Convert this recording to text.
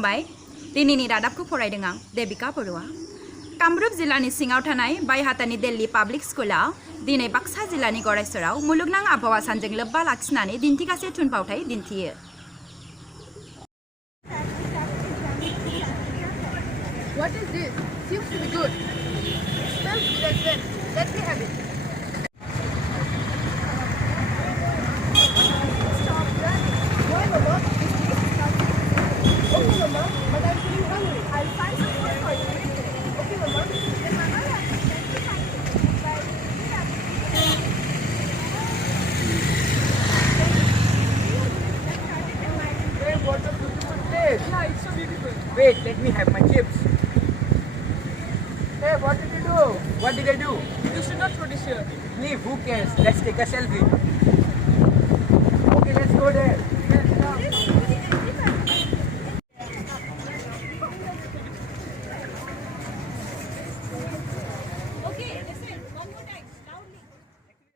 खुलुमबाय दिनैनि रादाबखौ फरायदों आं देबिका बरुवा कामरुप जिल्लानि सिङाव थानाय बायहाटानि दिल्ली पाब्लिक स्कुला दिनै बाक्सा जिल्लानि गरायसराव मुलुगनां आबहावा सानजों लोब्बा लाखिनानै दिन्थिगासे थुनफावथाय दिन्थियो। What is this? Seems to be good. Smells good as well. Let me have it. Stop running. Why, Mama? Okay, Mama, but I'm feeling hungry. I'll find some food for you. Okay, Mama. Then Mama has to send you something. Hey, what a beautiful place. Yeah, it's so beautiful. Wait, let me have my chips. Hey, what did you do? What did I do? You should not produce here. Leave, who cares? Let's take a selfie. Okay, let's go there. Okay.